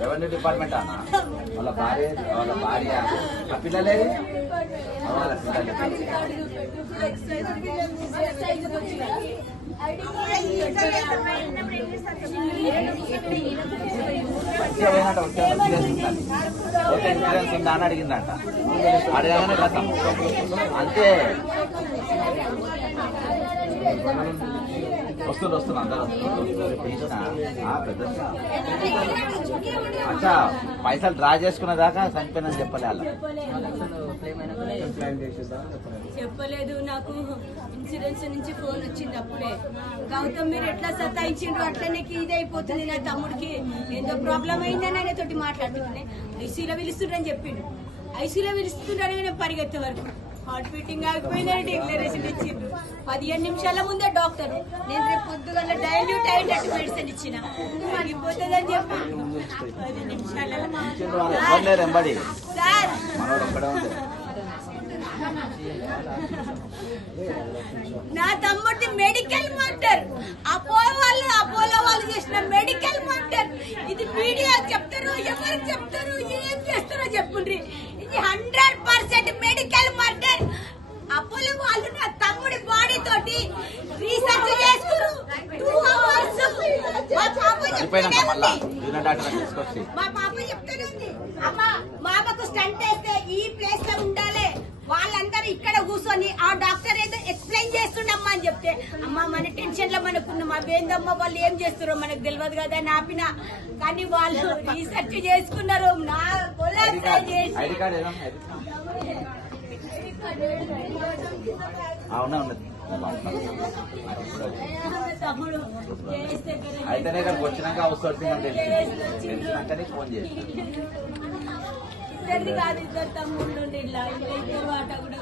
Revenue department అన్న వాళ్ళ భార్య ఆ పిల్లలే వాళ్ళ ఇన్సూరెన్స్ ఉందా అని అడిగిందంట. అడగగానే కథం అంతే. వస్తుంది అందరూ పెద్ద అచ్చా పైసలు డ్రా చేసుకునే దాకా చనిపోయినని చెప్పలే వాళ్ళ చెప్పలేదు. నాకు ఇన్సూరెన్స్ నుంచి ఫోన్ వచ్చింది అప్పుడే. గౌతమ్ మీరు ఎట్లా సతాయించిండ్రు అట్లనే ఇది అయిపోతుంది, నా తమ్ముడికి ఏదో ప్రాబ్లం అయిందని ఆయన తోటి మాట్లాడుతున్నాయి. ఐసీలో పిలుస్తుండ్రని చెప్పిండు. ఐసీలో పిలుస్తుండ్రని నేను పరిగెత్తే వరకు హార్ట్ బీటింగ్ ఆగిపోయిందని డిక్లరేషన్ ఇచ్చిండ్రు. 15 నిమిషాల ముందే డాక్టర్ నేను రేపు పొద్దుగల డైల్యూట్ అయ్యేటట్టు మెడిసిన్ ఇచ్చిన ఆగిపోతుందని చెప్పి 10 నిమిషాలలో సార్ నా తమ్ముడిది మెడికల్ మర్డర్. అపోలో వాళ్ళు చేసిన మెడికల్ మర్డర్. ఇది మీడియా చెప్తారు, ఎవరికి చెప్తారు, ఏం చేస్తారో చెప్పుండ్రి. ఇది 100% మెడికల్ మర్డర్. అపోలో వాళ్ళు నా తమ్ముడి బాడీ తోటి రీసెర్చ్ చేస్తారు 2 hours. మా పాప చెప్తానండి, అమ్మ మా అమ్మకు స్టంట్ వేస్తే ఈ ప్లేస్ లో ఉండాలి, వాళ్ళందరూ ఇక్కడ కూర్చొని ఆ డాక్టర్ ఏదో ఎక్స్ప్లెయిన్ చేస్తుండమ్మా అని చెప్తే, అమ్మ మన టెన్షన్ లో మనకున్నాం, అవేందమ్మా వాళ్ళు ఏం చేస్తారో మనకు తెలియదు కదా అని ఆపిన. కానీ వాళ్ళు రీసెర్చ్ చేసుకున్నారు. నా అయితేనే ఇక్కడికి వచ్చినాక అవుట్సోర్సింగ్ తెలిసినాకనే ఫోన్ చేసి ఇద్దరిది కాదు, 2 తమ్ముళ్ళు ఇలా ఇద్దరు వాట కూడా.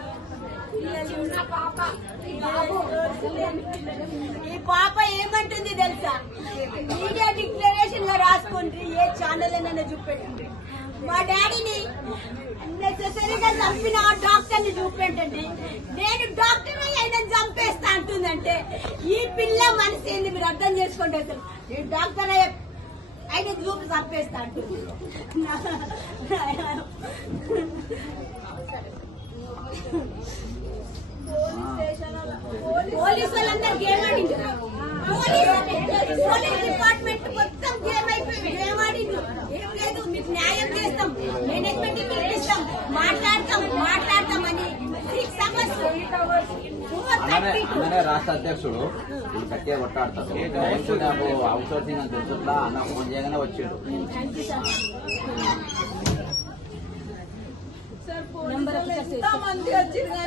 ఈ పాప ఏమంటుంది తెలుసా, మీడియా డిక్లరేషన్ లో రాసుకుంటే ఏ ఛానల్ అయినా చూపెట్టండి, మా డాడీని నెసెసరీగా చంపిన ఆ డాక్టర్ ని చూపెట్టండి, నేను డాక్టర్ అయినా చంపేస్తా అంటుందంటే ఈ పిల్ల మనసు ఏంది మీరు అర్థం చేసుకోండి. అసలు నేను డాక్టర్ ఆయన చూపి చంపేస్తా అంటుంది. పోలీసు వాళ్ళందరూ గేమ్ ఆడింది, పోలీస్ డిపార్ట్మెంట్ మొత్తం గేమ్ అయిపోయి గేమ్ ఆడింది. ఏం లేదు, మీకు న్యాయం చేస్తాం, మేనేజ్మెంట్ పిలిపిస్తాం, మాట్లాడతామని 6 hours అన్ననే రాష్ట్ర అధ్యక్షుడు వీళ్ళు గట్టిగా కొట్టాడతారు. నాకు అవుట్సోర్సింగ్ అని తెలుసుట్లా అన్న ఫోన్ చేయగానే వచ్చాడు. ఎంతమంది వచ్చింది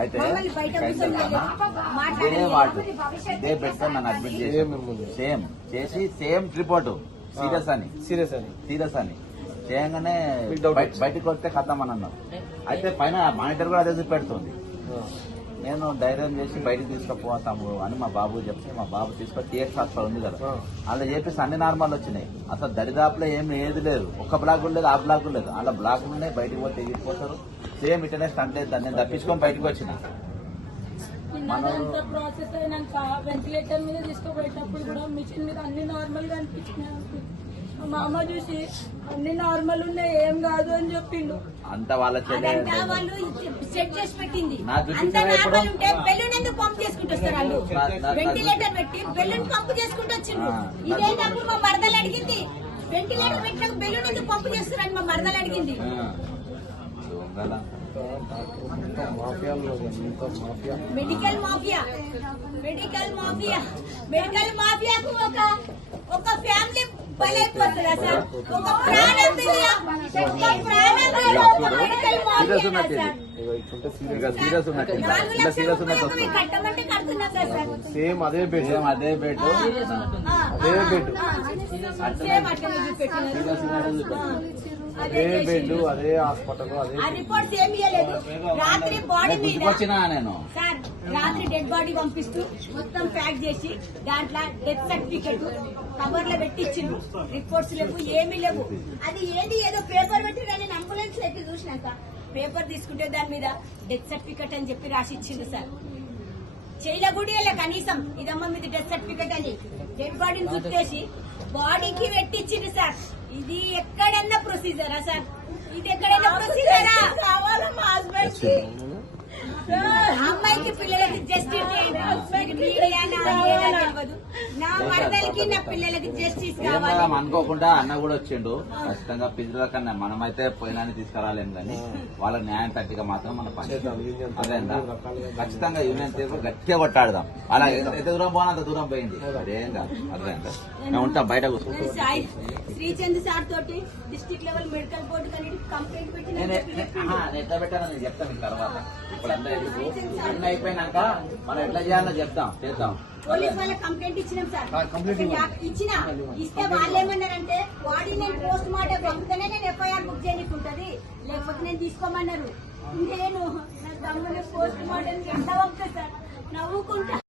అయితే ఇదే పెడితే నన్ను అడ్మిట్ చేసి సేమ్ రిపోర్ట్ సీరియస్ అని చేయగానే బయటకు వస్తే ఖతం అని అన్నారు. అయితే పైన మానిటర్ కూడా అదే పెడుతుంది. నేను ధైర్యం చేసి బయటకు తీసుకుపోతాము అని మా బాబు చెప్తే మా బాబు తీసుకొని టీఎక్స్ హాస్పిటల్ ఉంది కదా, అలా చెప్పేసి అన్ని నార్మల్ వచ్చినాయి. అసలు దరిదాపులో ఏది లేదు, ఒక్క బ్లాక్ లేదు, ఆ బ్లాక్ లేదు, అలా బ్లాక్ ఉన్నాయి. బయటకు పోతే ఎగిరిపోతారు. సేమ్ ఇటనే స్టంట్ లేదు, నేను తప్పించుకొని బయటకు వచ్చిన. ప్రాసెస్ అయినాక వెంటిలేటర్ మీద తీసుకుపోయేటప్పుడు కూడా మిషన్ మీద అన్ని నార్మల్ గా అనిపించినాయి. మా అమ్మ చూసి అన్ని నార్మల్ ఉన్నాయి, ఏం కాదు అని చెప్పిండు. అంత వాళ్ళ వాళ్ళు సెట్ చేసి పెట్టింది. అంత నార్మల్ ఉంటే బెలూన్ ఎందుకు పంప్ చేసుకుంటూ వస్తారు వాళ్ళు? వెంటిలేటర్ పెట్టి బెలూన్ పంపు చేసుకుంటూ వచ్చిండ్రు. ఇదేంటప్పుడు మా మరదలు అడిగింది, వెంటిలేటర్ పెట్టినాక బెలూన్ ఎందుకు పంపు చేస్తారని మా మరదలు అడిగింది. మెడికల్ మాఫియాకు ఒక ఫ్యామిలీ బలైపోతుందా సార్? ఒక ప్రాణం సేమ్ అదే బెడ్ సేమ్ అట్లనే చూపెట్టినారు. అదే అదే హాస్పిటల్ అదే ఆ రిపోర్ట్స్ ఏమి ఇవ్వలేదు. రాత్రి బాడీ మీద వచ్చినా నేను సార్ రాత్రి డెడ్ బాడీ పంపిస్తూ మొత్తం ప్యాక్ చేసి దాంట్లో డెత్ సర్టిఫికెట్ కవర్ లో పెట్టించిండు. రిపోర్ట్స్ లేవు, ఏమీ లేవు. అది ఏదో పేపర్ పెట్టి నేను అంబులెన్స్ ఎక్కి చూసినాక పేపర్ తీసుకుంటే దాని మీద డెత్ సర్టిఫికెట్ అని చెప్పి రాసి ఇచ్చిండు సార్. చేయలే గుడియలే కనీసం ఇదమ్మ మీద డెత్ సర్టిఫికెట్ అని డెడ్ బాడీని చుట్టేసి బాడీకి పెట్టించింది సార్. ఇది ఎక్కడన్నా ప్రొసీజరా సార్? ఇది ఎక్కడైనా ప్రొసీజరా? కావాలా మా హస్బెండ్ కి అమ్మాయికి పిల్లలకి జస్టిస్ తెలియదు. నా మరదలకి నా పిల్లలకి జస్టిస్ కావాలి. అనుకోకుండా అన్న కూడా వచ్చిండు. ఖచ్చితంగా పిల్లల కన్నా మనమైతే పోయినా తీసుకురాలేము కానీ వాళ్ళకి న్యాయం తట్టిగా మాత్రం మన పని అదేందా. ఖచ్చితంగా యూనియన్ తీర్పు గట్టిగా కొట్టాడదాం. అలా ఎంత దూరం పోనా అంత దూరం పోయింది. అదేం కాదు అదేందా. మేము ఉంటాం బయట కూర్చొని. శ్రీచంద్ సార్ తోటి డిస్ట్రిక్ట్ లెవెల్ మెడికల్ బోర్డు కానీ కంప్లైంట్ నేను ఎట్లా పెట్టానో నేను చెప్తాను మీకు తర్వాత. ఇప్పుడు అందరూ అన్ని అయిపోయినాక మనం ఎట్లా చేయాలో చేద్దాం. పోలీస్ వాళ్ళ కంప్లైంట్ ఇచ్చినాం సార్. ఇస్తే వాళ్ళు ఏమన్నారంటే బాడీ నేను పోస్ట్ మార్టం పంపితేనే నేను ఎఫ్ఐఆర్ బుక్ చేయనికుంటది, లేకపోతే నేను తీసుకోమన్నారు. నేను నా తమ్ముని పోస్ట్ మార్టం ఎంత పంపుతా సార్ నవ్వుకుంటా